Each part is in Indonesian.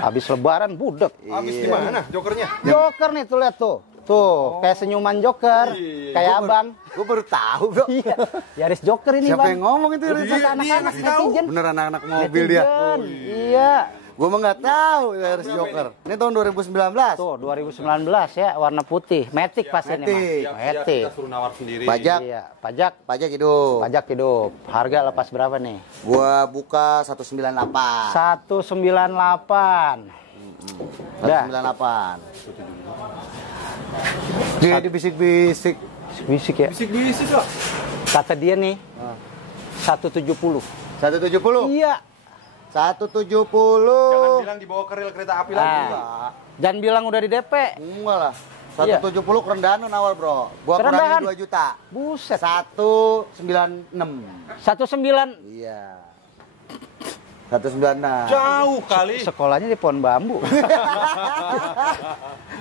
Habis lebaran budek. Habis gimana jokernya? Joker nih tuh lihat tuh. Tuh, kayak senyuman Joker. Kayak abang. Gue baru tahu, Bro. Iya. Yaris Joker ini, Siapa Bang. yang ngomong itu? Masa anak-anak netizen. Bener anak-anak mobil dia. Iya. Gue mah nggak tahu Yaris Joker. Ini tahun 2019. Tuh, 2019 ya, warna putih. Matic pasti ini, Mas. Matic. Kita suruh nawar sendiri. Pajak. Iya, pajak. Pajak hidup. Pajak hidup. Harga lepas berapa nih? Gua buka 198. 198. Udah. 198. Dia dibisik-bisik. Bisik ya. Bisik-bisik loh. Kata dia nih, 170. 170. Iya. 170. Jangan bilang dibawa ke rel kereta api lagi. Enggak. Jangan bilang udah di DP. Enggak lah. Iya. 170 kerendahan lu nawar, Bro. Gua Kerendahan? kurangin 2 juta. Buset. 196. 19. Iya. 196. Jauh kali. Sekolahnya di Pohon Bambu.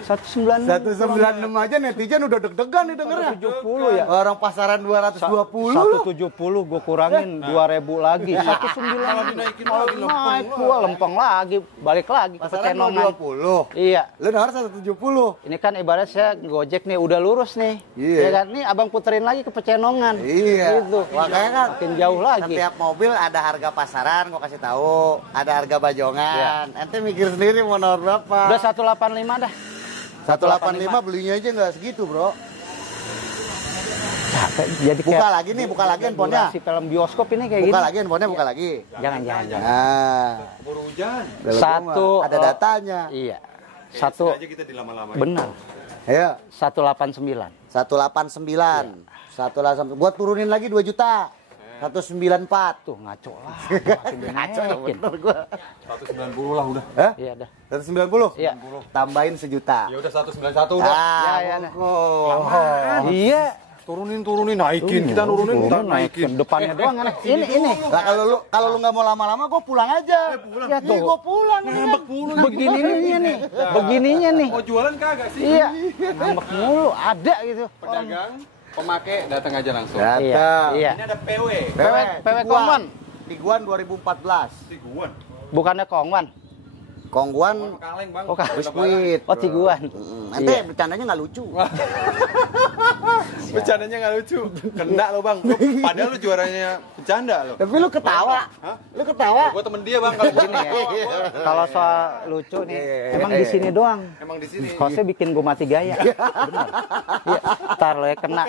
196. 196 aja netizen udah deg-degan nih dengernya. 170 ya. Orang pasaran 220 loh. 170 gue kurangin 2.000 lagi. 190 dinaikin lagi, naik gua lempeng lagi, balik lagi ke Pasaran Pecenongan. 220. Iya. Lu nawar 170. Ini kan ibarat saya Gojek nih udah lurus nih. Iya. Ya kan nih Abang puterin lagi ke Pecenongan. Iya. Gitu. Makanya kan Makin jauh lagi. setiap mobil ada harga pasaran, gua kasih tahu, ada harga bajongan. Ente mikir sendiri mau nawar berapa. Udah 185 dah. 185 belinya aja nggak segitu, Bro. Capek jadi kayak Buka lagi nih, buka lagi handphonenya. si film bioskop ini kayak Buka gini. lagi handphonenya, buka lagi. Jangan. Nah, Keburu hujan. Satu ada datanya. Iya. Satu Aja kita dilama-lamain. benar. Ayo, 189. 189. 189. Gua turunin lagi 2 juta. 194. Tuh ngaco lah. Ngaco bener gua. 190 lah udah. Hah? Iya dah. 190? Iya. Tambahin sejuta. Ya udah 191 udah. Ya, dah. Iya. Turunin naikin. Kita nurunin ntar naikin. Depannya doang aneh. Ini. Lah kalau lu nggak mau lama-lama gua pulang aja. Ya Nih gua pulang. Ngambek mulu. Begininya nih. Begininya nih. Mau jualan kagak sih? Iya. Ngambek mulu ada gitu. Pedagang, pemakai datang aja langsung. Datang. Iya. Ini ada PW. PW Kongwan. Tiguan 2014. Tiguan. Bukannya Kongwan. Kongguan Kaleng, Bang. Oh, biskuit. Oh, Tiguan. Nanti bercandanya nggak lucu. Bercandanya nggak lucu. Kena lo, Bang. Padahal lu juaranya bercanda lo. Tapi lu ketawa. Lu ketawa. Gua temen dia, Bang, kalau gini ya. Kalau soal lucu nih, emang di sini doang. Emang di sini. Hostnya bikin gue mati gaya. Bener. Iya, ntar lo ya kena.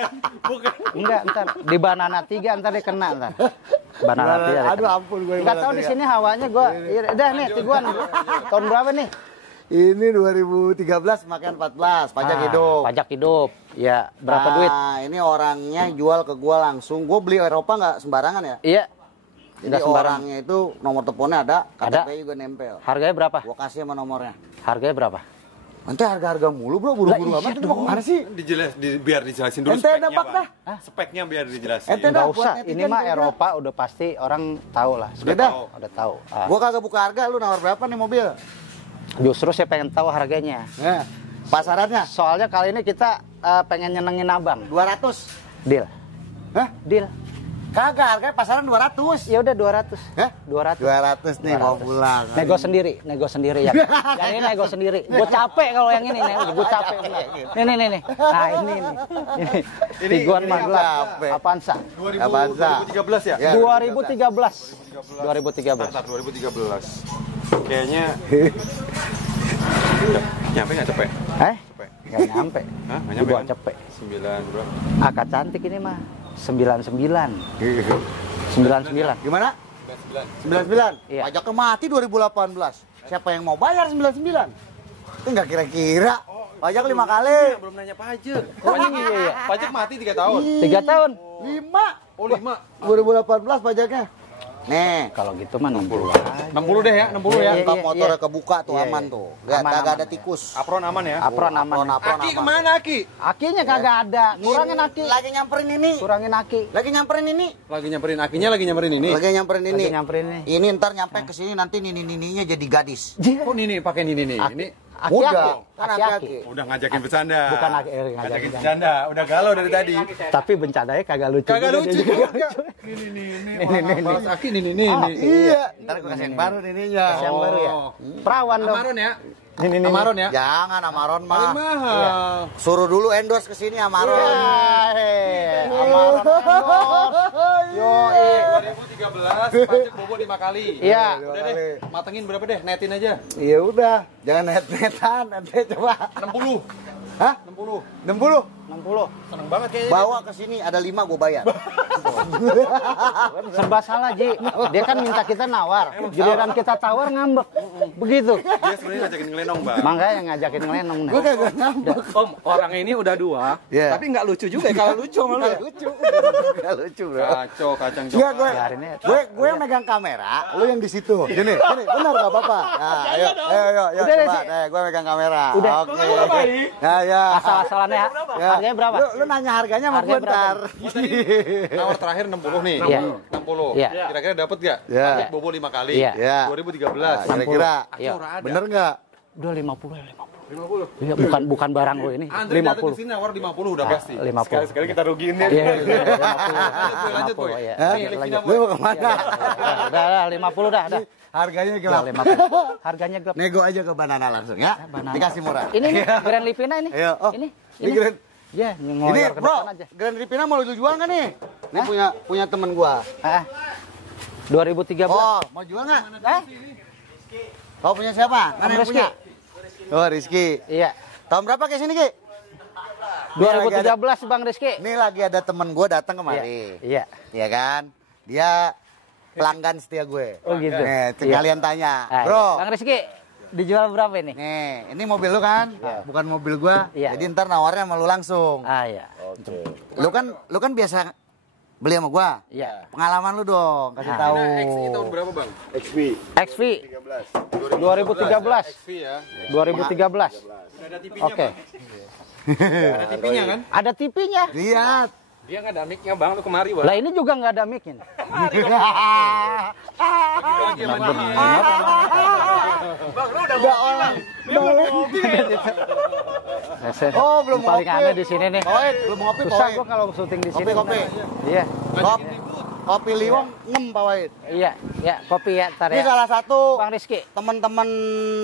Enggak, ntar di Banana 3 ntar dia kena ntar. Banana 3. Aduh ampun gue. Enggak tahu di sini hawanya gue. Udah nih Tiguan. Tahun berapa nih? Ini 2013 makan 14 pajak hidup. Pajak hidup. Ya, berapa duit? Ini orangnya jual ke gua langsung. Gua beli Eropa nggak sembarangan ya. Iya. Jadi Nggak sembarang. orangnya itu nomor teleponnya ada, KTP juga nempel. Harganya berapa? Gua kasih sama nomornya. Harganya berapa? Nanti harga-harga mulu, Bro, buru-buru Lah, iya amat. Itu mau kemana sih? Biar dijelasin dulu Ente speknya, nebak Bang. dah. Speknya biar dijelasin. Ente Enggak dah, buat usah. netizen Ini mah juga. Eropa udah pasti orang tahu lah. Udah. Udah tahu. Ah. Gua kagak buka harga, lu nawar berapa nih mobil? Justru saya pengen tahu harganya. Nah, pasarannya Soalnya kali ini kita pengen nyenengin abang. 200. Deal. Hah? Deal. Kagak, harganya pasaran 200. Ya udah 200. Hah? 200. 200 nih mau pulang. Nego sendiri ya. Yang ini nego sendiri. Gue capek kalau yang ini, gue capek. Nih. Nah ini. Tiguan ini Magelang. capek. Avanza. 2013 ya? Ya. 2013. 2013. Bentar, 2013. Kayaknya nyampe nggak cepet? Nggak nyampe. Hah? Nggak nyampe Gua kan? cepet. 9 berapa? Akad cantik ini mah. 99. 99. Gimana? 99. Iya. Pajaknya mati 2018. Siapa yang mau bayar 99? Itu nggak kira-kira. Pajak 5 kali. Belum nanya pajak. Oh iya. Pajak mati 3 tahun. 3 tahun. 5. Oh 5. 2018 pajaknya. Nih. Kalau gitu mah 60 aja. 60 deh ya, 60 ya. Iya, Kap iya, motornya iya. kebuka tuh Iya, aman iya. tuh. Lihat Aman, kagak aman, ada ya. tikus. Apron aman ya. Apron aman. Aki kemana Aki? Akinya kagak ada. Kurangin aki. Lagi nyamperin ini. Kurangin aki. Lagi nyamperin ini. Lagi nyamperin Akinya, lagi nyamperin ini. Lagi nyamperin ini. Lagi nyamperin ini. Ini ntar nyampe ke sini nanti nininya jadi gadis. Kok Nini pakai Nini nih? Ini Muda. Kan Aki-aki. aki-aki. Udah ngajakin bercanda. Bukan ngajakin bercanda. Udah galau dari tadi. Tapi bercandanya kagak lucu. Kagak juga, lucu dia juga. juga. Nih. Mas Aki nih. Iya. Ntar gue kasih yang baru nih ininya. Yang baru ya. Perawan dong. Amaron ya. Ini. Amaron ya. Jangan Amaron Paling mah. mahal. Suruh dulu endorse ke sini Amaron. Amaron endorse. Yo, 2013 pajak bobo 5 kali. Iya. Udah deh, matengin berapa deh? Netin aja. Iya udah, jangan net-netan, nanti coba. 60. Hah? 60. 60? 60. Seneng banget kayaknya. Bawa ke sini ada 5 gue bayar. Serba salah, Ji. Dia kan minta kita nawar. Giliran kita tawar ngambek. Begitu. Dia sebenarnya ngajakin ngelenong, Bang. Makanya ngajakin ngelenong. Gue kagak ngambek. Om, orang ini udah 2, Iya. tapi nggak lucu juga ya. Kalau lucu malu ya. Lucu. Gak lucu, bro. Kacau, kacang Enggak coklat. Biarin ya. gue yang megang kamera, lu yang di situ. Gini, benar gak apa-apa. Nah, ayo, Udah coba. sih. Gue megang kamera. Udah. Oke. Ya. Asal-asalannya Ya. harganya berapa? Lu nanya harganya sama gue Harganya ntar. Nawar terakhir 60 nih. Iya. 60. Iya. Kira-kira dapat enggak? Iya. Pajak bobo 5 kali. Iya. Ya. 2013. Kira-kira. Iya. Bener nggak? Udah 50 ya, 50. 50. Iya, bukan barang lo ini. Andre datang 50. ke sini nawar 50 udah pasti. 50. Sekali-sekali kita rugiin ya. Iya, Lanjut, Boy. 50 ya. Hah? Iya, lanjut. Lu mau kemana? Udah, 50 dah. Harganya Udah gelap. 50. Harganya gelap. Nego aja ke Banana langsung ya. Banana. Dikasih murah. Ini nih, Grand Livina ini. Ayo. Oh, Ini. ini Grand. Ya, Ini ngoyor ke bro, depan aja. Grand Ripina mau lu jual nggak nih? Ini punya temen gua. 2013. Oh, mau jual nggak? Kau punya siapa? Mana yang Rizky. punya? Oh, Rizky. Iya. Tahun berapa ke sini, Ki? 2013 Bang Rizky. Ini lagi ada temen gua datang kemari. Iya. Iya kan? Dia pelanggan setia gue. Oh gitu. Nih, Iya. kalian tanya. Ah, Bro, Bang Rizky, dijual berapa ini? nih, ini mobil lu kan? Bukan mobil gua. Iya. Jadi ntar nawarnya sama lu langsung. Ah, iya. Lu kan biasa beli sama gua. Iya. Pengalaman lu dong, kasih tahu. XV tahun berapa, Bang? XV 2013. XV ya. 2013. Udah ada TV-nya, Oke. Ada TV-nya kan? Ada TV-nya. Lihat. Dia nggak ada mic-nya Bang, lu kemari Bang. Lah ini juga nggak ada mic ini. Oh, belum paling ngopi. aneh di sini nih. Poin, belum ngopi, Susah Poin. gua kalau syuting di sini. Kopi. Iya. Kopi Liwong 6 Pak Wahid. Iya, ya kopi ya, tar Ini ya. salah satu Bang Rizky. teman-teman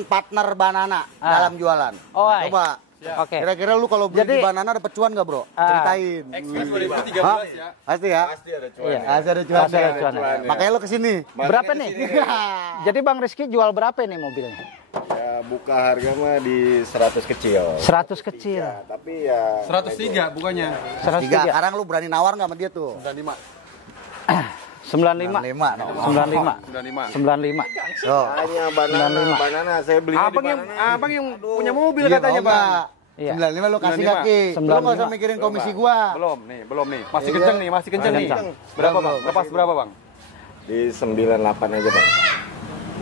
partner Banana dalam jualan. Oh, ay. Coba. Oke. Kira-kira lu kalau beli Jadi- di Banana dapat cuan nggak, Bro? Ceritain. XV 2013 Hah? ya. Pasti ya? Pasti ada cuan. Iya. Pasti ada cuan. Pasti ada cuan. Makanya lu kesini. Berapa nih? Jadi Bang Rizky jual berapa nih mobilnya? Ya, buka harga mah di 100 kecil. 100 kecil. Tapi ya 103 bukannya. 3. 103. Sekarang lu berani nawar nggak sama dia tuh? 95. 95. 5. 95. 95. 95. Oh. hanya banana saya beli Abang yang punya mobil Iya, katanya, tahu Bang. nggak? Iya. 95 lu kasih 95. kaki. Lu nggak usah 95. mikirin komisi gua. Belum nih. Masih Iya. kenceng nih, masih kenceng nih. Kenceng. Berapa, Bang? Lepas berapa, Bang? di 98 aja, Bang.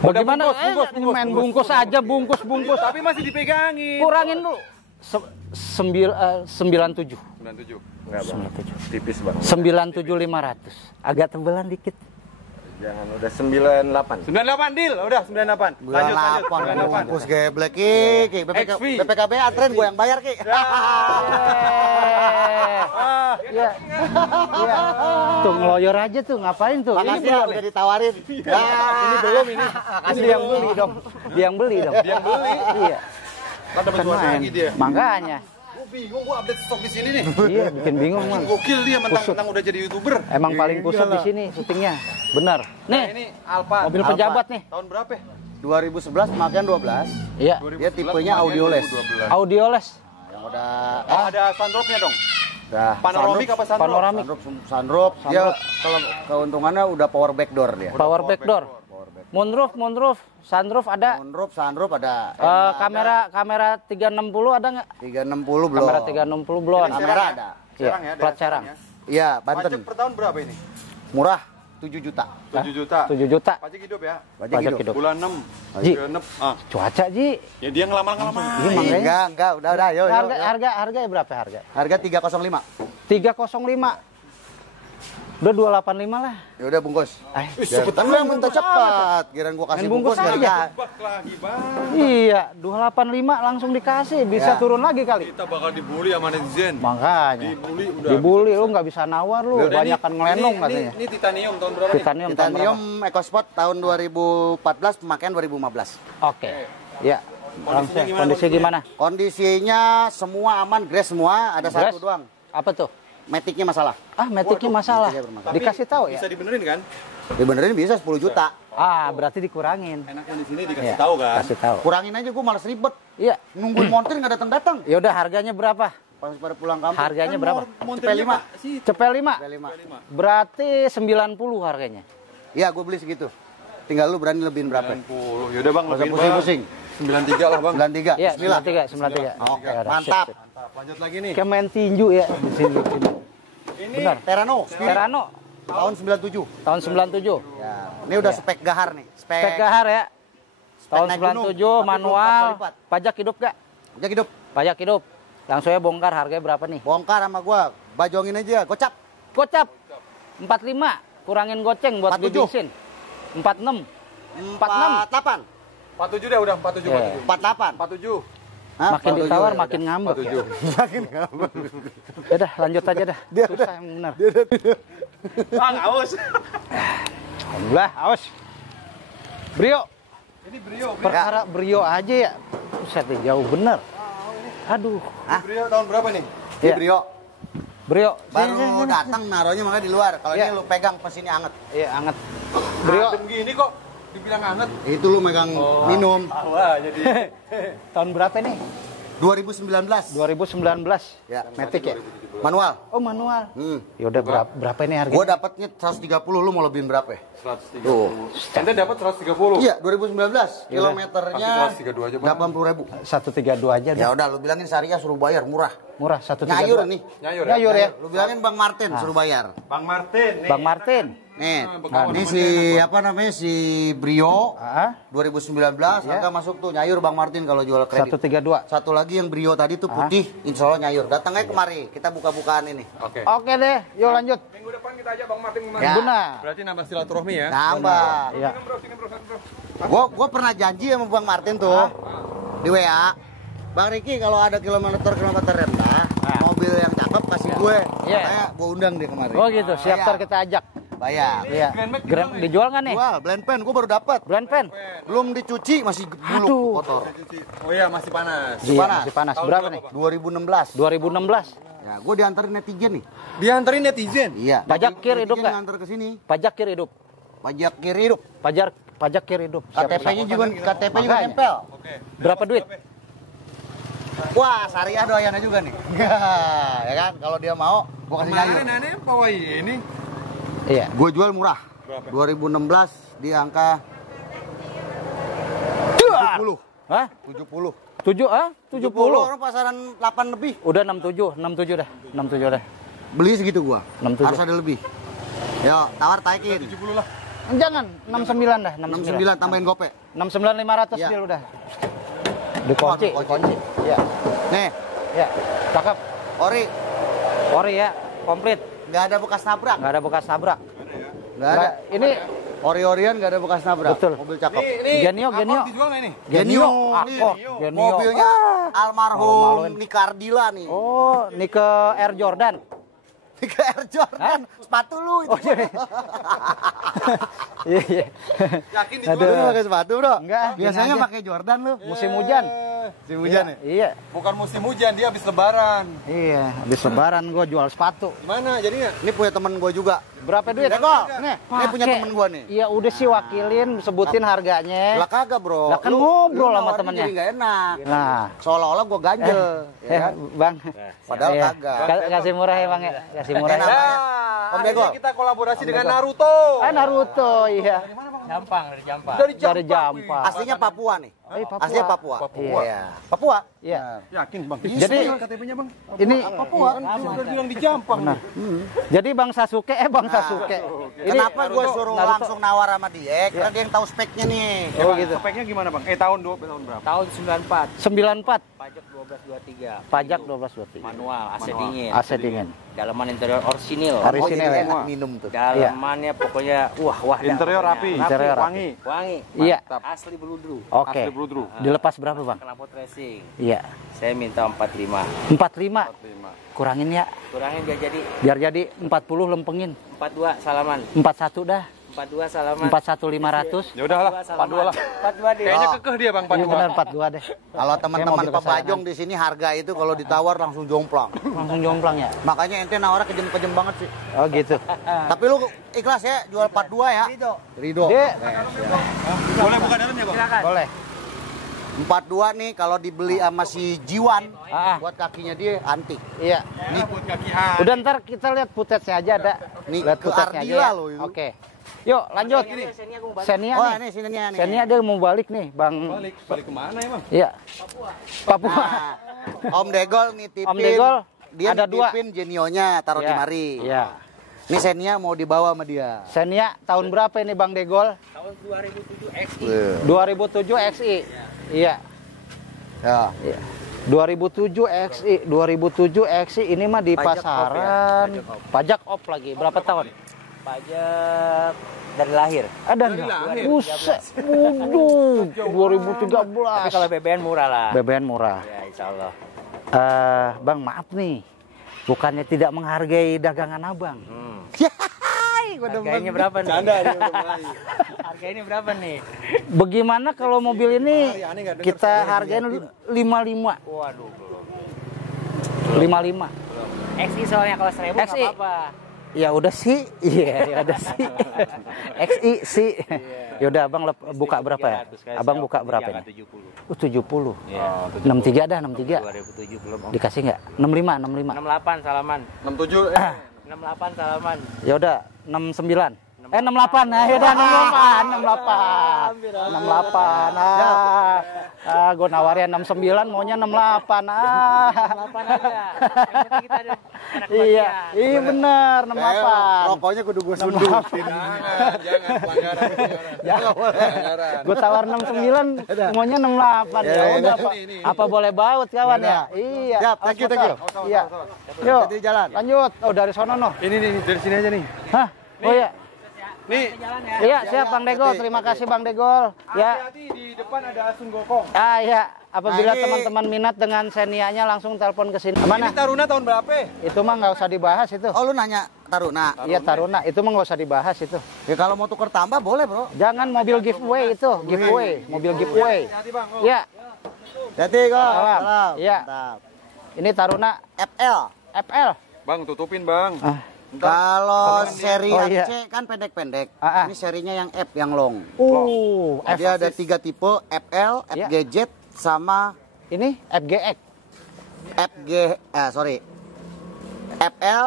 Bagaimana? bungkus, Main bungkus aja, bungkus. Tapi masih dipegangin. Kurangin dulu. 97. 97. Enggak, Bang. Tipis, Bang. 97.500. Agak tebelan dikit. Jangan udah 98. 98 deal, udah 98. Lanjut. 98 bungkus geblek Ki. XV. BPKB antren gua yang bayar Ki. Iya. Iya. Tuh ngeloyor aja tuh, ngapain tuh? Makasih Ini ya belum udah ditawarin. ini belum ini. Ini dia yang beli dong. Dia yang beli dong. Dia yang beli. Iya. Kan dapat Kan cuan main. lagi dia. Makanya. Gua bingung, gua update stok di sini nih. Iya, bikin bingung, Man. Gokil dia mentang-mentang udah jadi YouTuber. Emang paling pusat di sini syutingnya. Benar. Nih, Ini Alfa. mobil pejabat nih. Tahun berapa? 2011 pemakaian 12. Iya. Dia tipenya Audioless. 2012. Audioles. Yang udah Oh, ada sunroofnya dong. udah Panoramik apa sunroof? Panoramik. sunroof. Dia kalau keuntungannya udah power backdoor dia. Power backdoor. Moonroof, sunroof ada. Sunroof ada. Kamera 360 ada nggak? 360 belum. Kamera 360 belum. Kamera ada. Iya, Serang ya, plat daerah Serang. ya. Iya, Pajak Banten. per tahun berapa ini? Murah 7 juta. 7 juta. 7 juta. Pajak hidup ya. Pajak Pajak hidup. hidup. Bulan 6. Ji. Genep. Ah. Cuaca, Ji. Ya dia ngelamar-ngelamar. Iya, makanya. Enggak, udah, yo. Harga berapa harga? Harga 305. 305. Udah 285 lah. Ya udah bungkus. Cepetan Lu yang minta cepat. Kirain gua kasih Main bungkus bungkus aja. Bak lagi bang. Iya, 285 langsung dikasih. Bisa Ya. turun lagi kali. Kita bakal dibully sama netizen. Makanya. Dibully udah. Dibully lu nggak bisa nawar lu. Udah, Banyakan ngelenong katanya. Ini titanium tahun berapa nih? Titanium tahun Titanium berapa? EcoSport tahun 2014, pemakaian 2015. Oke. Ya. Kondisinya gimana? Kondisi gimana? Kondisinya semua aman, grass semua, ada Grass? satu doang. Apa tuh? Matic-nya masalah. Ah, metiknya masalah. metiknya bermasalah. Dikasih tahu ya? Bisa dibenerin kan? Dibenerin bisa 10 juta. Ah, berarti dikurangin. Enaknya di sini dikasih Iya, tahu kan? Kasih tahu. Kurangin aja gua malas ribet. Iya. Nungguin montir nggak datang-datang. Ya udah harganya berapa? Pas pada pulang kampung. Harganya berapa? Montirnya 5. Pak, sih. Cepel 5. P5. Berarti 90 harganya. Iya, gua beli segitu. Tinggal lu berani lebihin berapa? 90. Yaudah bang, Nggak usah lebihin, pusing-pusing. 93 lah bang. 93. Iya, Bismillah. 93. Oke, Ya udah, mantap. sip, sip. Mantap, lanjut lagi nih. Kayak main tinju ya di sini. Ini Benar. Terano, Spirit, Terano tahun 97. tahun 97. Ya, ini udah spek gahar nih. Spek gahar ya. Tahun naik gunung, 97 tapi manual. 24 kali lipat. Pajak hidup gak? Aja hidup. Pajak hidup. Langsung ya bongkar harganya berapa nih? Bongkar sama gua, bajongin aja, gocap. Gocap 45, kurangin goceng buat beli 47. bensin. 46. 48. 47 deh udah, 47. Iya. 48. 47. Hah? Makin 47, ditawar ya makin ngambek. 47. Makin ngambek. Ya udah lanjut aja dah. Susah yang benar. Bang, aus. Alhamdulillah, awas. Brio. Ini Brio. Perkara Brio aja ya. Buset deh, jauh bener. Aduh. Brio tahun berapa nih? Ini Iya. Brio. Brio. Baru datang naruhnya makanya di luar. Kalau Iya. ini lu pegang pas ini anget. Iya, anget. Brio Adem gini kok dibilang anget. Itu lu megang minum. Wah, jadi tahun berapa nih? 2019. 2019. Ya, Matic ya? manual. Oh, manual. Hmm. Ya udah berapa ini harganya? Gua dapatnya 130, lu mau lebihin berapa ya? 130. Tuh. Ente dapat 130. Iya, 2019. Kilometernya Kasih 132 aja, Bang. 80.000. 132 aja Ya dah. udah, lu bilangin syariah suruh bayar murah. Murah 132. Nyayur nih. Nyayur. Nyayur ya. Lu bilangin Bang Martin suruh bayar. Bang Martin nih. Bang Martin. Nih, Bang ini Martin. si apa namanya si Brio Ah, 2019 harga masuk tuh nyayur Bang Martin kalau jual kredit. 132. Satu lagi yang Brio tadi tuh putih, insya Allah nyayur. Datang aja kemari, kita buka-bukaan ini. Oke. Oke deh, yuk lanjut. Minggu depan kita aja Bang Martin kemari. Ya. Benar. Berarti nambah silaturahmi ya. Nambah. Ya. Gua pernah janji sama Bang Martin tuh di WA. Bang Riki kalau ada kilometer rendah, mobil yang cakep kasih gue. Iya. Makanya gue undang dia kemari. Oh gitu, siap Bayar. ntar kita ajak. Bayar. Iya. Grand dijual nggak nih? Jual, blend pen gue baru dapat. Brand pen. Belum dicuci masih Aduh. buluk kotor. Oh iya, masih panas. Iya, panas. masih panas. Berapa nih? 2016. 2016. Ya, gue diantarin netizen nih. Dianterin netizen. Iya. Pajak kir hidup nggak? nggak? Nganter ke sini. Pajak kir hidup. Pajak kiri hidup. Pajak kir hidup. Siap, KTP-nya siap. juga KTP juga Makanya. nempel. Berapa duit? Wah, syariah doyannya juga nih. Ya kan, kalau dia mau, gue kasih nyayur. Kemarin aneh bawa ini. Iya. Gue jual murah. Berapa? 2016 di angka 70. Hah? 70. 7 ah? 70. Orang pasaran 8 lebih. Udah 67 dah. 67 dah. Beli segitu gua. 67. Harus ada lebih. Yo, tawar taikin. 70 lah. Jangan, 69 dah, 69. 69 tambahin gope. 69.500 Iya. deal udah. Dikunci, Oh, dikunci. Iya. Nih, Iya. Cakep. ori. Ori ya, komplit. Nggak ada bekas nabrak. Nggak ada bekas nabrak. Nggak ada. Ini Ori-orian nggak ada bekas nabrak. Betul. Mobil cakep. Genio. Apa dijual nggak ini? Genio. Genio. Genio. Mobilnya almarhum Malu-maluin. Nikardila nih. Oh, ini ke Air Jordan. Ke Air Jordan. Sepatu lu itu. Oh, iya. Iya, iya. Yakin Lu dijual? pakai sepatu, Bro? Enggak, Biasanya gini aja. pakai Jordan lu. Musim hujan. Musim hujan ya? Iya. Bukan musim hujan, dia habis lebaran. Iya, habis lebaran gua jual sepatu. Gimana jadinya? Ini punya temen gue juga. Berapa duit? Deko, nih, ini punya Pakai. temen gue nih. Iya, udah sih wakilin, sebutin harganya. Lah kagak, Bro. Lah kan Lu- ngobrol lu sama nawarin temennya. Jadi nggak enak. Nah, Seolah-olah gue ganjel. ya kan? Bang. Padahal Iya. kagak. Kasih murah ya, Bang ya. Kasih murah. Enak. Ya. Om akhirnya Bego. kita kolaborasi dengan Naruto. Ah, Naruto, iya. Jampang dari Jampang. Dari Jampang. Aslinya Papua nih. Papua. Aslinya Papua. Papua. Iya. Papua. Iya. Yakin bang? Jadi KTP-nya bang? ini Papua kan udah bilang di Jampang. nah. Jadi Bang Sasuke Bang Sasuke. Ini Kenapa gue suruh Naruto. langsung nawar sama dia? Karena dia yang tahu speknya nih. Oh gitu. Speknya gimana bang? Tahun berapa? Tahun 94. 94 Pajak 1223. pajak 1223. Manual, AC dingin. AC dingin. Dalaman interior orisinil. Hari Oh, sini jadi ya. enak minum tuh. Dalamannya pokoknya wah dah Interior pokoknya. rapi, Interior rapi. wangi. Wangi. Iya. Asli beludru. Oke. Asli bludru. Dilepas berapa Bang? Knalpot racing. Iya. Saya minta 45. 45. Kurangin ya. Kurangin dia jadi Biar jadi 40 lempengin. 42 salaman. 41 dah. 42 salaman. 41.500. Ya udahlah, 42 lah. 42 deh. Kayaknya kekeh dia bang, Iya 42. benar 42 deh. Kalau teman-teman mobil pebajong di sini harga itu kalau ditawar langsung jomplang. Langsung jomplang ya. Makanya ente nawarnya kejem-kejem banget sih. Oh gitu. Tapi lu ikhlas ya jual 42 ya? Ridho. Dia Boleh buka dalamnya bang? boleh. 42 nih kalau dibeli sama si Jiwan Ah. buat kakinya dia antik. Iya. Ini buat kaki Udah ntar kita lihat putetsnya aja ada. Nih, Lihat ke putetsnya aja Ardila ya. loh itu. Oke. Yuk lanjut. Senia Oh, nih. ini sininya nih. Senia dia mau balik nih, Bang. Balik kemana ya bang? Iya. Papua. Nah, Om Degol nitipin. Om Degol dia ada dua. nitipin Genionya taruh di Iya, mari. Iya. Ini Senia mau dibawa sama dia. Senia tahun berapa ini Bang Degol? Tahun 2007 XI. 2007 XI. Iya. Ya. Iya. 2007 XI, 2007 XI ini mah di Pajak pasaran. Pajak off lagi. Berapa tahun? Pajak dari lahir. Ada nggak? Buset, waduh, 2013. Tapi kalau BBN murah lah. BBM murah. Ya insya Allah. Bang maaf nih, bukannya tidak menghargai dagangan abang. Harganya berapa nih? Canda dia udah mulai. Harganya berapa nih? Bagaimana kalau mobil ini kita hargain 55, Waduh, belum. 55. XI soalnya kalau 1000 nggak XI. apa-apa. Ya udah sih, iya ya udah sih. XI sih. Ya udah abang buka berapa ya? Abang buka berapa Jangan ini? 70. 70. Iya. 63 dah, 63. 2007 belum. Om. Dikasih nggak? 65, 65. 68 salaman. 67. 68 salaman. Ya udah 69. 68. Nah, ya udah 68, 68. Gue nawarin 69, maunya 68. 68 aja. Yang penting kita ada enak Iya, bagian. iya bener 68. Rokoknya kudu gue sundutin. Jangan pelanggaran. Jangan Pelanggaran. Gue tawar 69, maunya 68. Ya udah, apa boleh baut kawan ya? Iya. Siap, thank you, thank you. Iya. Yuk, Hati-hati jalan. lanjut. Oh, dari sono noh. Ini nih dari sini aja nih. Hah? Oh iya. Nih. Iya, siap Bang Degol. Terima kasih Bang Degol. Ya. Hati-hati di depan ada Asun Gokong. Iya. Apabila Nah, ini- teman-teman minat dengan Senianya langsung telepon ke sini. Mana? Ini Taruna tahun berapa? Itu mah nggak usah dibahas itu. Oh, lu nanya Taruna. Iya Taruna, itu mah nggak usah dibahas itu. Ya kalau mau tuker tambah boleh, Bro. Jangan mobil giveaway itu, giveaway, mobil giveaway. Hati bang. Oh. Iya, Hati kok. Salam. Iya. Ini Taruna FL. FL. Bang tutupin bang. Ah, Kalau seri Oh, yang iya. C kan pendek-pendek. Ah, ah. Ini serinya yang F yang long. F. Dia ada 3 tipe, FL, Iya. FGZ sama Ini FGX. FL,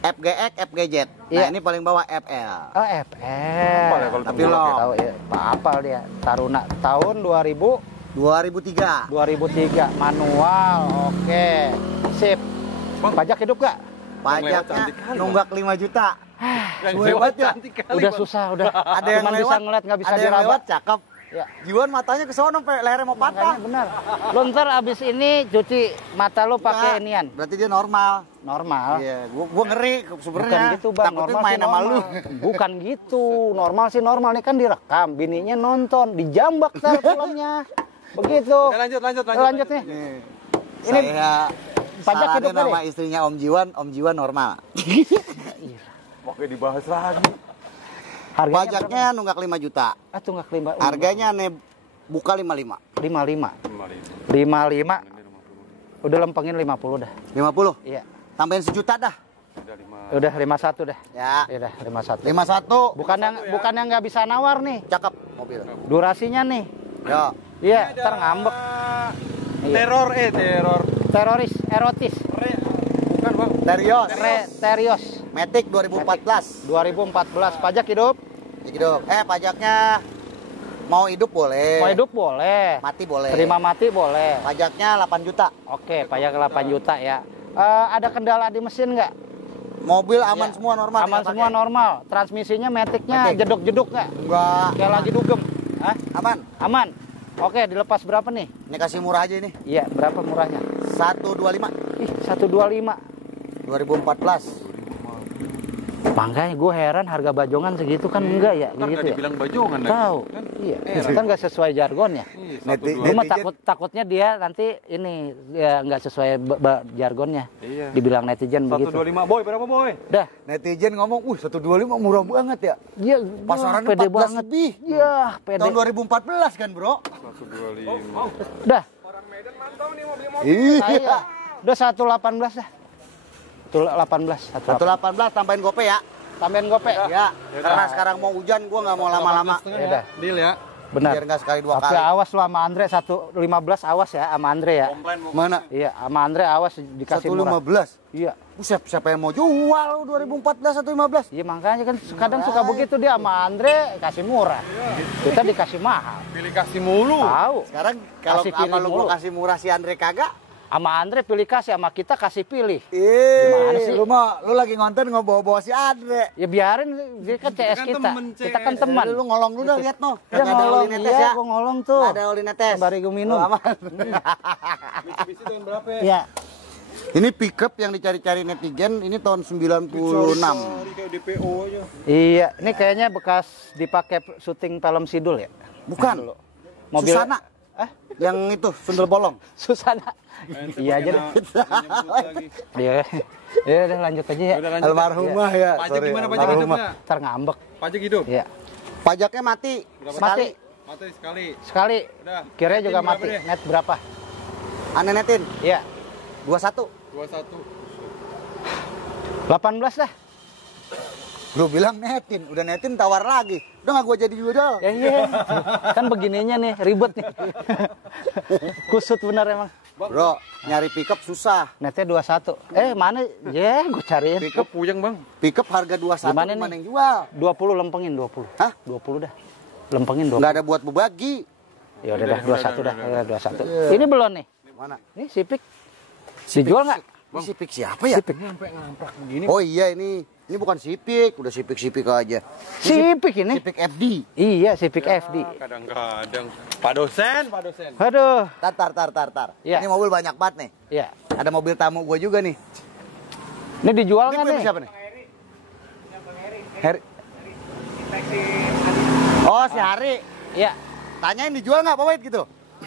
FGX, FGZ. Nah, Iya. ini paling bawah FL. Oh, FL. Apa ya kalau Tapi tenggelam lo- ya? Tahu ya, apa dia? Taruna tahun 2003. 2003 manual. Oke. Sip. Pajak hidup gak? Pajaknya cantik kali, nunggak 5 juta. Yang Lewat lewat ya? cantik kali. Udah Bang. susah, udah. Ada yang Cuman lewat, bisa ngeliat nggak bisa ada yang diraba. lewat cakep. Ya. Jiwan matanya ke sono, sampai lehernya mau patah. Makanya benar. Lu ntar abis ini cuci mata lu pakai Nah, inian. Berarti dia normal. Normal. Iya, gua ngeri sebenarnya. Bukan gitu bang, Takutnya normal main sih sama lu. normal. Bukan gitu, normal sih normal nih kan direkam, bininya nonton, dijambak tar filmnya, begitu. Ya, lanjut. Lanjut nih. Nih, Ini saya pajak saranin hidup sama kali? istrinya Om Jiwan normal. Oke dibahas lagi. Harganya Pajaknya nunggak 5 juta. berapa? Ah tunggak 5. Harganya nih buka 55. 55. 55. Udah lempengin 50 dah. 50. Iya. Tambahin sejuta dah. Udah 51 dah. Ya. Ya udah 51. 51. Bukan yang nggak bisa nawar nih. Cakep mobil. Durasinya nih. Yo. Iya, ntar ngambek. Iya. Teror. Teroris, erotis. Bukan bang. Terios. Terios. Matic 2014. 2014 pajak hidup. Gitu. Pajaknya Mau hidup boleh. Mau hidup boleh. Mati boleh. Terima mati boleh. Pajaknya 8 juta. Oke, pajak 8 juta ya. Ada kendala di mesin nggak? Mobil aman Ya. semua normal. Aman tinggal semua pakai. normal. Transmisinya metiknya Matic. jeduk-jeduk nggak? Enggak. Kayak lagi dugem. Hah? Aman. Aman. Oke, dilepas berapa nih? Ini kasih murah aja ini. Iya, berapa murahnya? 125 Ih, 125. 2014. Makanya gue heran harga bajongan segitu kan enggak ya, Ntar gitu nggak ya. dibilang bajongan lagi. Tahu. Iya, kan nggak sesuai jargonnya. Ih, Neti- 1, Gue mah 2. takutnya dia nanti ini ya nggak sesuai jargonnya. Iya. Dibilang netizen begitu. 125. Boy, berapa boy? Dah. Netizen ngomong, 125 murah banget ya. Iya, Pasarannya pede 14 banget. lebih. Iya, pede. Tahun 2014 kan, Bro? 125. Dah. Iya. Saya udah 118 dah. 118, 118 tambahin gope ya. Tambahin gope. Ya, karena sekarang mau hujan, gua nggak mau lama-lama. Yaudah. Deal ya. Benar. Biar nggak sekali 2 Tapi kali. awas lu sama Andre 115, awas ya sama Andre ya. Komplain mau. Mana? Iya, sama Andre awas dikasih murah. 115. Iya. Siapa yang mau jual 2014 115? Iya makanya kan kadang suka begitu dia sama Andre kasih murah. Kita dikasih mahal. Pilih kasih mulu. Tahu. Sekarang kalau Kasih apa pilih lu mulu. gua kasih murah si Andre kagak? Sama Andre pilih kasih, sama kita kasih pilih. Gimana sih? Lu lagi ngonten bawa si Andre. Ya biarin, dia kan CS kan kita. temen, Kita kan CS. teman. Lu ngolong dulu dah, lihat no. Dia Kagak ada ngolong, oli netes iya, ya. gua ngolong tuh. Nggak ada oli netes. Sembari gua minum. Oh, aman. Mitsubishi tahun berapa ya? Iya. Ini pickup yang dicari-cari netizen ini tahun 96. Sorry, kayak DPO aja. Iya, ini kayaknya bekas dipakai syuting film Sidul ya. Bukan. Mobil Susana. Eh? Yang itu sundel bolong. Susana. Iya aja deh. Iya. Ya udah lanjut aja ya. Udah lanjut. Almarhumah ya. Pajak sorry, gimana pajak almarhumah. hidupnya? Ntar ngambek. Pajak hidup. Iya. Pajaknya mati. Mati. Mati sekali. Sekali. Udah. Kiranya juga Netin mati. berapa deh? Net berapa? Aneh netin. Iya. 21. 21. 18 dah. Lu bilang netin, udah netin tawar lagi. Udah nggak gua jadi jual. Ya iya. Kan begininya nih, ribet nih. Kusut bener emang. Bro, nyari pickup susah. Netnya 21. Mana? Ya, gue cariin. Pickup puyeng bang. Pickup harga 21 Gimana mana nih? yang jual? 20 lempengin 20. Hah? 20 dah. Lempengin 20. Nggak ada buat berbagi. Ya udah dah 21 dah. Ya, 21. Ini belum nih. Mana? Ini Civic. Dijual nggak? Ini Civic siapa ya? Oh iya ini bukan Civic, udah Civic aja. Civic ini. Civic FD. Iya, Civic FD. Kadang-kadang. Pak dosen. Aduh. Tar. Iya. Ini mobil banyak banget nih. Iya. Ada mobil tamu gua juga nih. Ini dijual Ini nggak punya nih? siapa nih? Heri. Oh si Hari. Iya. Tanyain dijual nggak Pak Wahid gitu?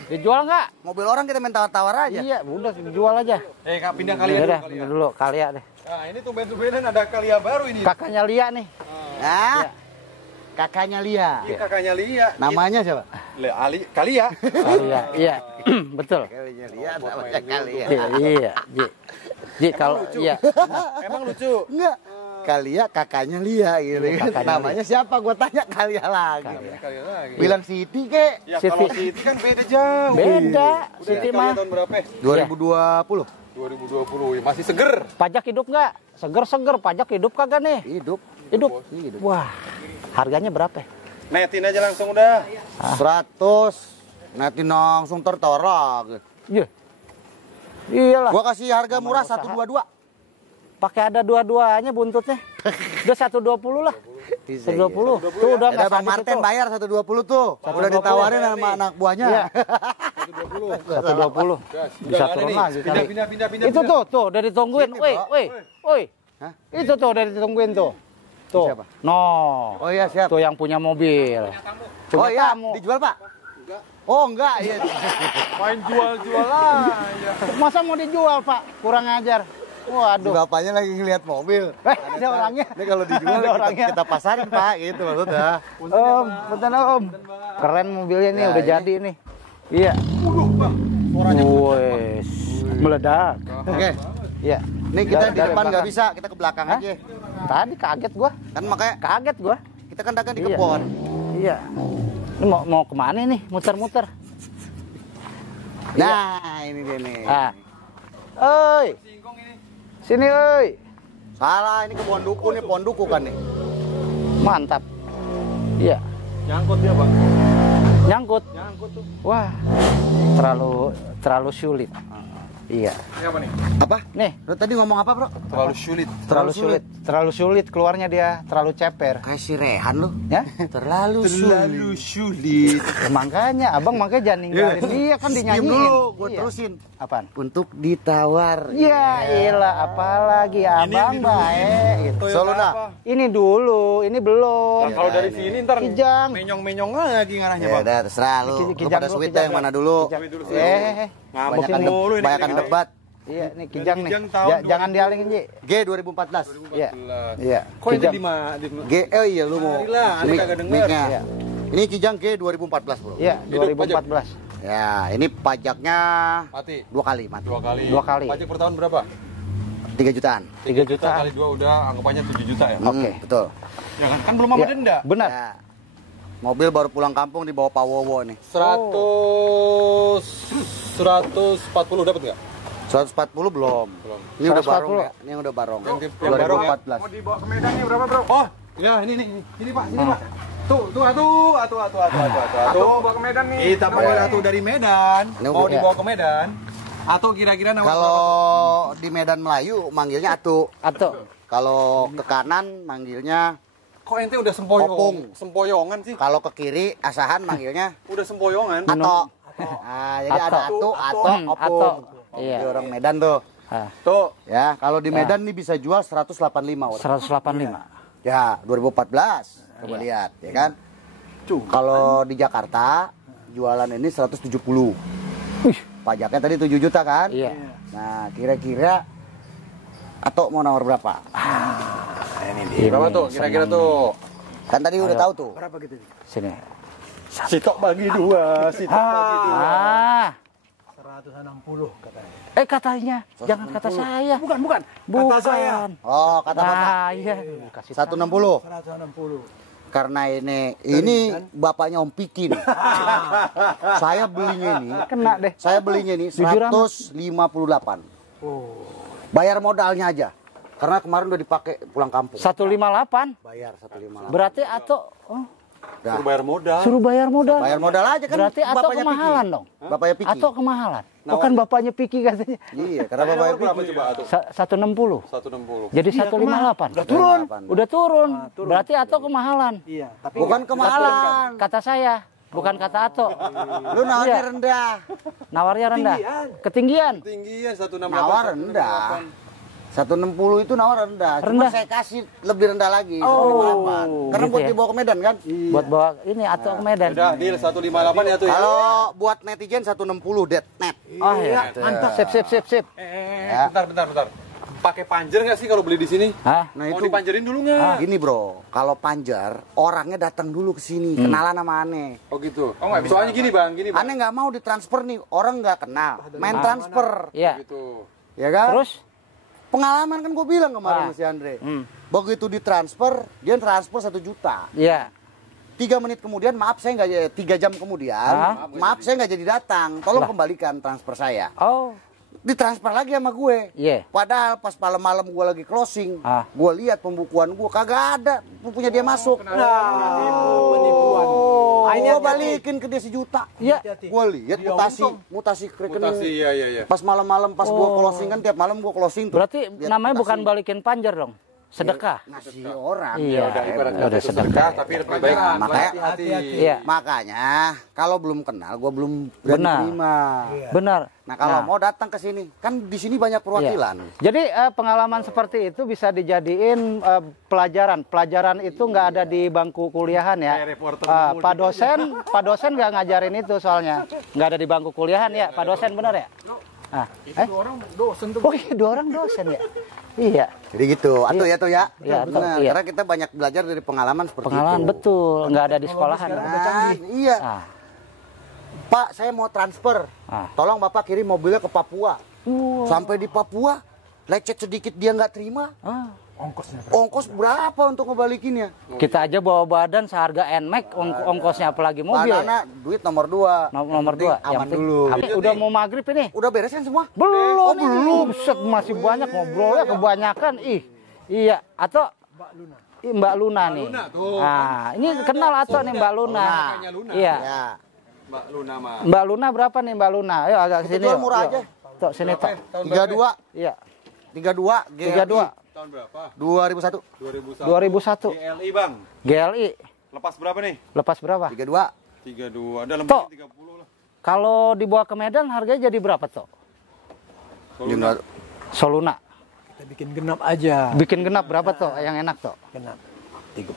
Dijual nggak? Mobil orang kita main tawar-tawar aja. Iya, udah dijual aja. Kak pindah kali Ya ya udah, pindah dulu Kalia deh. Nah ini tumben-tumbenan ada Kalia baru ini. Kakaknya Lia nih. Nah, Iya. kakaknya Lia. Ini kakaknya Lia. Namanya siapa? Kalia. Kalia. Iya. Betul. Kakaknya Lia, namanya Kalia. Iya, Ji kalau iya. Emang lucu. Enggak. Kalia kakaknya Lia gitu Iya, kan. kakaknya Namanya siapa? Gua tanya Kalia lagi. Kalia lagi. Bilang Siti kek. Ya Siti. kalau Siti kan beda jauh. Beda. Udah Siti Kalia mah tahun berapa? 2020. 2020 ya, masih seger. pajak hidup nggak? Seger pajak hidup kagak nih? Hidup. Hidup. Wah, harganya berapa? Netin aja langsung udah. 100. Nanti langsung tertawar lagi. Iya. Iyalah. Gua kasih harga murah 122. Pakai ada dua-duanya buntutnya. Udah 120 lah. 120. Tuh udah Ada nggak Bang sakit Martin itu. bayar 120 tuh. Udah 120. ditawarin sama anak buahnya. Iya. 120. Bisa turun lagi kali. Pindah. Itu tuh udah ditungguin. Sini, Woi, Bro. woi. Hah? Itu tuh udah ditungguin tuh. Tuh. Siapa? No. Oh iya siap. Tuh yang punya mobil. Oh Punya iya, tamu. dijual Pak? Oh enggak, iya. Main jual-jual aja. Masa mau dijual, Pak? Kurang ajar. Waduh. Bapaknya lagi ngeliat mobil. Ada orangnya. Ini kalau dijual Ada orangnya. kita pasarin Pak, gitu maksudnya. Om, bentar Om. Keren mobilnya nih, Ya, udah ini. jadi nih. Iya. Wes, meledak. Oke, Iya. ini kita di Dari depan nggak belakang. bisa, kita ke belakang Hah? aja. Tadi kaget gua. Kan makanya Kaget gua. kita kan dagang di Iya. kebon. Iya. Ini mau kemana nih? Muter-muter. Nah, ini dia nih. Ah. Oi. Sini, oi. Salah, ini kebun duku nih, pohon duku kan nih. Mantap. Iya. Nyangkut dia, Bang. Nyangkut. Nyangkut tuh. Wah, terlalu sulit. Iya. Ini apa nih? Apa? Nih, Lo tadi ngomong apa, Bro? Terlalu sulit. terlalu sulit keluarnya dia, terlalu ceper. Kayak si Rehan lo. Ya? Terlalu sulit. Ya, makanya makanya jangan ninggalin dia kan dinyanyiin. dulu, gue Iya. terusin. Apaan? Untuk ditawar. Ya ilah, apalagi abang baik gitu. Soluna. Ini dulu, ini belum. Nah, kalau dari sini ntar Kijang. menyong-menyong lagi ngarahnya, Ya Bang. udah, terserah lu. Lu Kijang pada dulu, sweet kijang yang mana dulu? Eh, Ngambek Banyakan mulu ini. banyakan debat. iya nih kijang nih. Kijang tahun Jangan dialingin, Ji. G 2014. Iya. Iya. Kok ini Kijang. G, oh iya lu mau. Marilah, aneh kagak denger. mic-nya. Iya. Ini Kijang G 2014, Bro. Iya, Hidup 2014. Ya, ini pajaknya Mati. 2 kali mati. 2 kali. Dua kali. Pajak per tahun berapa? 3 jutaan. 3 juta. Kali 2 udah anggapannya 7 juta ya. Oke. Betul. Ya kan? Kan belum sama Iya. denda. Benar. Ya. Mobil baru pulang kampung dibawa Pak Wowo nih. 140 dapat enggak? 140 belum. Ini udah 140. barong ya. Ini udah barong. Yang barong ya? 2014. Mau dibawa ke Medan nih berapa, Bro? Oh, ya ini nih. Ini Pak, sini Pak. Tuh, bawa ke Medan nih. Kita panggil Atu dari Medan. Ini Mau udah. dibawa ke Medan. Atau kira-kira nama Kalau di Medan Melayu manggilnya Atu. Atau Kalau ke kanan manggilnya, kok ente udah Opung. sempoyongan sih? kalau ke kiri Asahan manggilnya Udah sempoyongan. Ato. Nah, jadi ada Atu, Opung. Ato. Iya. Ini orang Medan tuh. Ah, Tuh, Ya, kalau di Medan nih bisa jual 185 orang. 185. Ya, 2014. Coba lihat, ya kan? Kalau di Jakarta jualan ini 170. Pajaknya tadi 7 juta kan? Iya. Nah, kira-kira Ato mau nawar berapa? berapa tuh kira-kira tuh? Kan tadi udah tahu tuh. Sini. Sitok bagi 2, sitok bagi 2. Ah. 160 katanya. Katanya, jangan kata saya. Bukan. Bukan. saya. Oh, kata Bapak. Ah, iya. Kasih 160. Karena ini bapaknya Om Pikin. Saya belinya ini, kena deh. saya belinya ini Jujur amat. 158. Bayar modalnya aja. Karena kemarin udah dipakai pulang kampung. 158. Bayar 158. Berarti atau Dah. Suruh bayar modal. suruh bayar modal. Bayar modal aja kan. Berarti atau bapaknya kemahalan Piki. dong. Bapaknya Piki. Atau kemahalan. Bukan bapaknya Piki katanya. Iya, karena bapaknya Berapa Piki. coba tuh? 160. 160. Jadi 158. Udah turun. Udah turun. Berarti atau kemahalan. Bukan kemahalan. Kata saya, bukan kata Ato. Lu nawarnya Iya. rendah. Nawarnya rendah. Ketinggian. Tinggian 168. Nawar rendah. 160 itu nawar rendah. Cuma Rendah. saya kasih lebih rendah lagi. Oh, 158. Karena gitu buat ya. dibawa ke Medan kan. Buat bawa ini Ato ke Medan. Udah, deal 158 ya tuh ya. Kalau buat netizen 160 dead net. Oh iya. Mantap. Sip. Ya. Bentar. Pakai panjer nggak sih kalau beli di sini? Hah? Nah Mau itu dipanjerin dulu nggak? gini bro, kalau panjar orangnya datang dulu ke sini, kenalan sama aneh. Oh gitu. Oh nggak bisa. Soalnya gini bang. Aneh nggak mau ditransfer nih, orang nggak kenal, main transfer, Iya. Gitu. ya kan? Terus? Pengalaman kan gue bilang kemarin sama si Andre. Begitu ditransfer, dia transfer 1 juta. Iya. 3 menit kemudian, maaf saya nggak, 3 jam kemudian, maaf saya nggak jadi datang. Tolong kembalikan transfer saya. Oh. Ditransfer lagi sama gue. Iya. Padahal pas malam-malam gue lagi closing, Ah. gue lihat pembukuan gue kagak ada, punya dia masuk. Penipuan. Gue balikin ke dia 1 juta. Iya. Gue lihat mutasi ke rekening. Mutasi iya. Pas malam-malam pas gue closing kan tiap malam gue closing tuh. Berarti namanya bukan balikin panjer dong. Sedekah. Ngasih orang. Iya. Udah ibarat Udah itu sedekah. tapi lebih baik makanya hati-hati. Iya. Makanya kalau belum kenal gue belum berani Benar. terima. Benar. Nah kalau mau datang ke sini, kan di sini banyak perwakilan. Iya. Jadi pengalaman seperti itu bisa dijadiin pelajaran. Pelajaran itu nggak ada di bangku kuliahan ya. Pak dosen nggak ngajarin itu soalnya. Nggak ada di bangku kuliahan ya. Pak dosen benar ya? Itu 2 orang dosen tuh. Oh iya 2 orang dosen ya. Iya. Jadi gitu, atau ya tuh ya. Iya, Atu, Benar. iya. Karena kita banyak belajar dari pengalaman seperti Pengalaman itu. betul. Nggak ada di sekolahan. Nah, iya. Ah. Pak, saya mau transfer. Ah. Tolong Bapak kirim mobilnya ke Papua. Sampai di Papua, lecet sedikit dia nggak terima. Ah. Ongkos berapa untuk ngebalikinnya? Kita aja bawa badan seharga NMAX ongkosnya apalagi mobil. Anak duit nomor 2. Nomor 2 aman dulu. Udah mau maghrib ini? Udah beres kan semua? Belum, belum. Set, masih banyak ngobrolnya kebanyakan. Iya. Atau Mbak Luna nih. Luna tuh. Nah, ini kenal atau nih Mbak Luna. Iya. Ya. Mbak Luna mah. Mbak Luna berapa nih Mbak Luna? Ayo agak sini. jual yuk, murah yuk. aja. Tok sini tok. 32. Iya. 32 32. Tahun berapa? 2001. 2001. 2001. GLI Bang. GLI. Lepas berapa nih? Lepas berapa? 32. 32. Ada Tok. lebih 30 lah. Kalau dibawa ke Medan harganya jadi berapa tok? Soluna. Soluna. Kita bikin genap aja. Bikin genap berapa tok? Yang enak tok? Genap 30.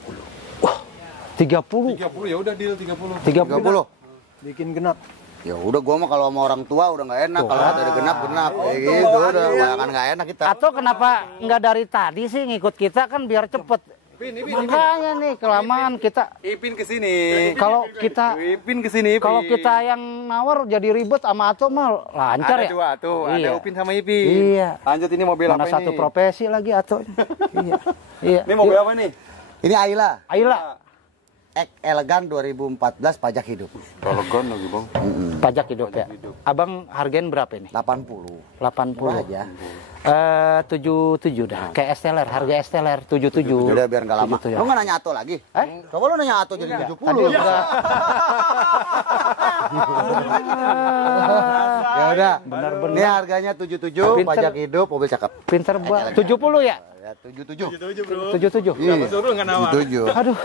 30. 30 ya udah deal 30. 30. Bikin genap. Ya udah gua mah kalau sama orang tua udah nggak enak. Kalau ada genap kayak gitu udah kan nggak enak kita. Atau kenapa nggak dari tadi sih ngikut kita kan biar cepet? Makanya nih kelamaan kita. Ipin ke sini. Kalau kita Ipin ke sini. Kalau kita yang nawar jadi ribet sama Ato mah lancar ada ya. dua tuh, Iya. ada Upin sama Ipin. Iya. Lanjut ini mobil Mana apa satu ini? profesi lagi Ato. Iya. Iya. Ini mobil apa nih? Ini Ayla. Ayla. Ek Elegan 2014 pajak hidup. Elegan lagi bang. Pajak hidup ya. Abang hargain berapa ini? 80. 80 aja. 77 dah. Kayak Esteller, harga Esteller 77. Udah biar nggak lama. 77 ya. Lu nggak nanya Ato lagi? Coba lu nanya Ato jadi 70. Tadi udah. Ya udah. Benar-benar. Ini harganya 77 Pinter. pajak hidup mobil cakep. Pinter buat 70 ya? Ya 77. 77. Iya. Suruh nggak nawar. 77. Aduh.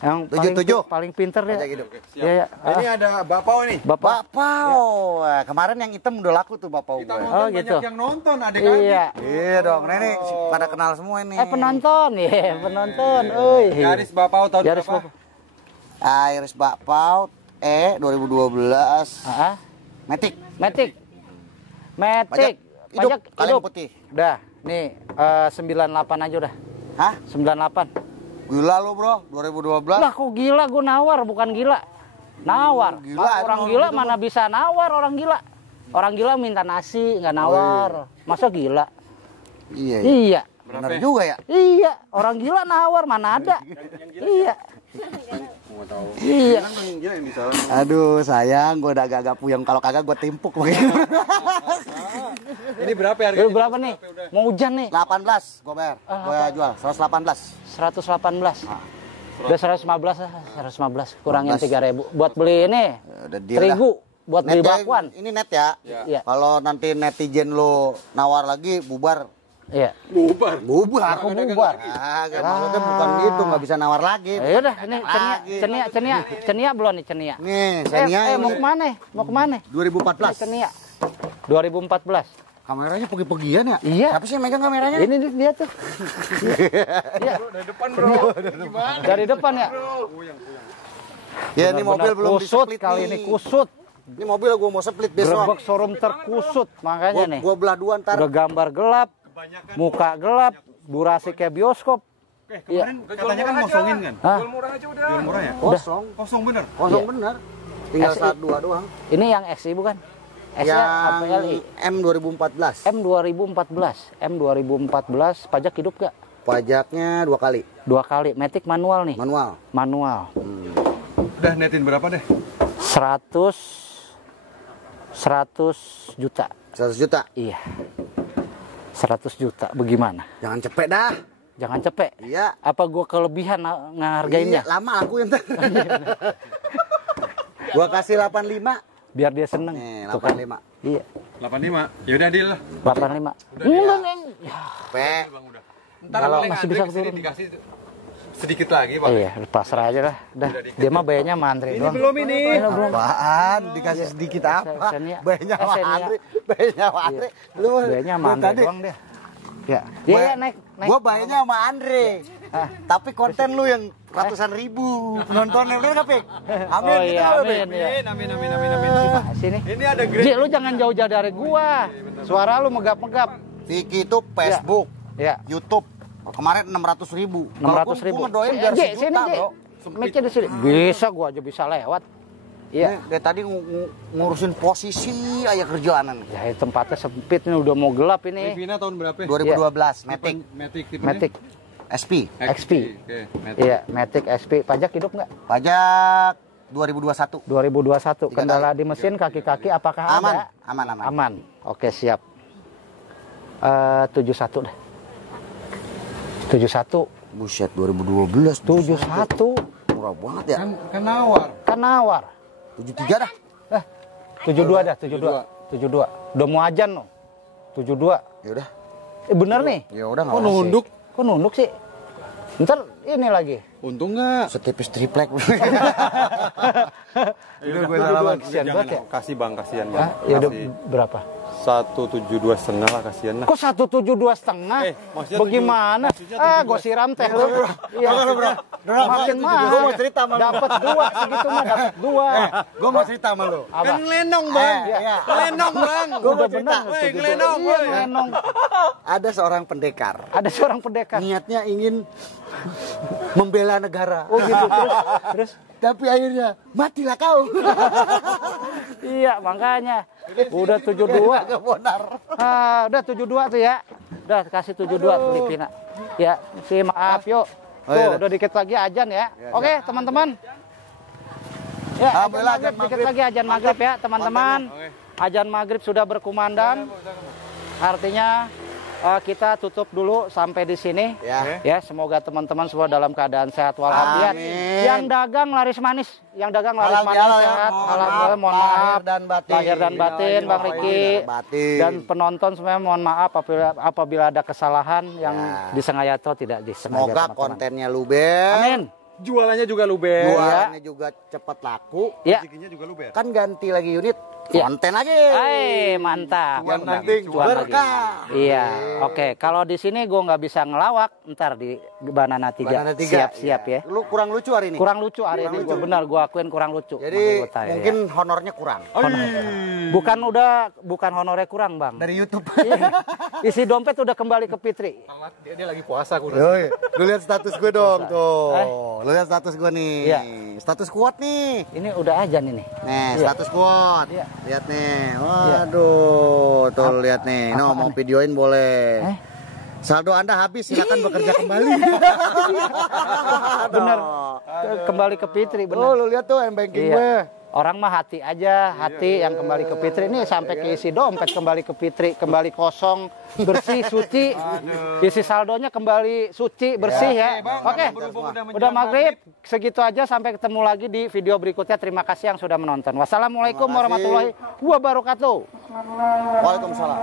Yang 77. paling pinter ya. Pajak hidup. Iya ya. Ini ada Bapau nih. Bapak. Bapau. Wah, kemarin yang hitam udah laku tuh Bapau Kita gue. nonton gitu. banyak yang nonton adik-adik. Iya. Iya dong, ini pada kenal semua ini. Penonton ya, penonton. Euy. Garis Bapau tahun Garis berapa? Iris Bapau 2012. Heeh. Matic. Matic. Pajak hidup, Pajak kaleng hidup. putih. Udah, nih 98 aja udah. Hah? 98. Gila lu, Bro. 2012. Lah kok gila, gue nawar bukan gila. Nawar. Gila, Orang emang gila gitu, mana bisa nawar orang gila. Orang gila minta nasi nggak nawar. Masa gila? Iya. Iya. Benar juga ya. Iya, orang gila nawar mana ada? Iya. Iya. Gila yang bisa. Aduh, sayang, gua udah agak-agak puyeng. Kalau kagak gua timpuk Ini berapa Lu harganya? berapa nih? Mau hujan nih. 18 gua bayar. Gua jual 118. 118. Udah 115 lah, 115 kurangin 15. 3.000 buat beli ini. Udah deal Terigu buat beli Net ya, bakwan. Ini net ya. Iya. Kalau nanti netizen lo nawar lagi bubar. Iya. Bubar. Bubar. Aku bubar. Agak maksudnya bukan gitu, nggak bisa nawar lagi. Ya udah, ini Lagi. cenia belum nih cenia. Nih, Xenia mau ini kemana? Mau kemana? 2014. Cenia. 2014. Kameranya pergi-pergian ya? Iya. Siapa sih yang megang kameranya? Ini dia tuh. Iya. Dari depan bro. Dari depan ya. Ya ini mobil Benar-benar belum kusut di-split kali nih. ini kusut. Ini mobil gua mau split besok. Gerbek showroom terkusut makanya nih. Gua belah dua ntar. Udah gambar gelap, muka gelap, durasi kayak bioskop. Iya. Katanya kan ngosongin kan? Hah? Jual murah aja udah. Jual murah ya? Kosong. Kosong bener. Kosong Iya. bener. Tinggal SI. saat dua doang. Ini yang SI bukan? SI apa LI? Yang M 2014. M 2014. M 2014 pajak hidup gak? Pajaknya 2 kali. 2 kali. Matic manual nih. Manual. Manual. Udah netin berapa deh? 100 juta. 100 juta. Iya. 100 juta. Bagaimana? Jangan cepet dah. Jangan cepet. Iya. Apa gua kelebihan ngehargainnya? Iya, lama aku yang ntar. Gua kasih 85. Biar dia seneng. Nih, Tuh kan. 85. Iya. 85. Ya udah deal lah. 85. Enggak, Neng. Ya. Pe. Ntar Kalau paling masih Andre bisa kesini turun. dikasih sedikit lagi Pak. Iya, pasrah aja lah. Udah. Dia mah bayarnya sama Andre doang. Belum ini. Belum. Apaan? Dikasih sedikit apa? Xenia. Bayarnya sama Xenia. Andre. Bayarnya sama Andre. Lu Bayarnya sama lu Andre tadi. doang dia. Ya. Iya, iya, naik. Gua bayarnya sama Andre. Tapi konten lu yang ratusan ribu penontonnya udah nggak, Pek? Amin Oh gitu, iya, Pek. amin ya. Amin. Sini. Ini ada Ji, lu jangan jauh-jauh dari gua. Suara lu megap-megap. Vicky itu Facebook, Ya. YouTube. Kemarin 600.000. 600.000. Gua ngedoain biar Ji, sejuta, sini, Ji. bro. Mic-nya di sini. Bisa, gua aja bisa lewat. Iya. Nih, dari tadi ngurusin posisi aja kerjaanan. Ya, tempatnya sempit nih, udah mau gelap ini. Vina tahun berapa? 2012, Matic, Matic tipenya? Matic SP. XP. Oke, Matic. Iya, Matic XP. Pajak hidup nggak? Pajak 2021. 2021. 3 Kendala kali. di mesin, kaki-kaki apakah Aman, ada? aman. Aman. Oke, siap. 71 deh. 71. Buset, 2012. 71. Murah banget ya. Kan nawar. Kan nawar. 73 dah. 72 dah, 72. 72. Udah mau ajan loh. 72. Ya udah. Bener nih. Ya udah Kok nunduk? Kok nunduk sih? Ntar ini lagi. Untung nggak? Setipis triplek. Udah gue salaman. Kasihan banget ya. Kasih bang, kasihan bang. Ya udah berapa? 172 setengah lah, kasihan lah. Kok 172 setengah? maksudnya Bagaimana? Gue siram teh lu. Iya, makin mahal. Gue mau cerita sama lu. Dapat 2 segitu mah dapat 2. Gue mau cerita sama lu. Apa? Kan ngelenong bang, Iya. ngelenong bang. Gue mau Udah cerita. benar. Woi, ngelenong, Iya, woi. ngelenong. Ada seorang pendekar. Ada seorang pendekar. Niatnya ingin membela negara. Oh gitu terus Tapi akhirnya matilah kau. iya makanya udah 72. Agak bonar. Udah 72 tuh ya. Udah kasih 72 Filipina. Ya, sih maaf yuk. Oh, iya, Tuh, udah dikit lagi ajan ya. Oke, teman-teman. Ya, Alhamdulillah, azan maghrib, dikit lagi ajan maghrib ya, teman-teman. Ajan maghrib sudah berkumandang. Artinya kita tutup dulu sampai di sini. Ya, semoga teman-teman semua dalam keadaan sehat walafiat. Amin. Yang dagang laris manis, yang dagang laris manis Alhamdulillah, sehat. mohon Alhamdulillah, mohon maaf, maaf. lahir dan batin. Lahir dan batin, Bang Riki. Batin. Dan penonton semuanya mohon maaf apabila ada kesalahan yang disengaja atau tidak disengaja. Semoga teman-teman. kontennya luber. Amin. Jualannya juga luber. Jualannya juga cepat laku. Ya. Rezekinya juga luber. Kan ganti lagi unit. Ya. Konten lagi. Mantap. Yang Bang. penting Cuan lagi. berkah. Iya, oke. Kalau di sini gue nggak bisa ngelawak, ntar di Banana 3. Banana 3. Siap-siap ya. Lu kurang lucu hari ini. Kurang lucu hari ini, gue benar gue akuin kurang lucu. Jadi Menurut saya, mungkin ya. honornya kurang. bukan honornya kurang bang. Dari YouTube. Iya. Isi dompet udah kembali ke Fitri. Dia lagi puasa kurang. Yoi, lu lihat status gue dong tuh. Lu lihat status gue nih. Iya. Status kuat nih. Ini udah ajan ini. Nih, Iya. status kuat. Iya. Lihat nih. Waduh, tuh lihat nih. No, mau videoin boleh. Saldo Anda habis, silakan bekerja kembali. Bener. Kembali ke Fitri, Oh, bener. lu lihat tuh M-banking Iya. gue. Orang mah hati aja, hati yang kembali ke Fitri ini sampai ke isi dompet kembali ke Fitri, kembali kosong, bersih, suci. Isi saldonya kembali suci, bersih ya. Oke, udah maghrib, segitu aja sampai ketemu lagi di video berikutnya. Terima kasih yang sudah menonton. Wassalamualaikum warahmatullahi wabarakatuh. Waalaikumsalam.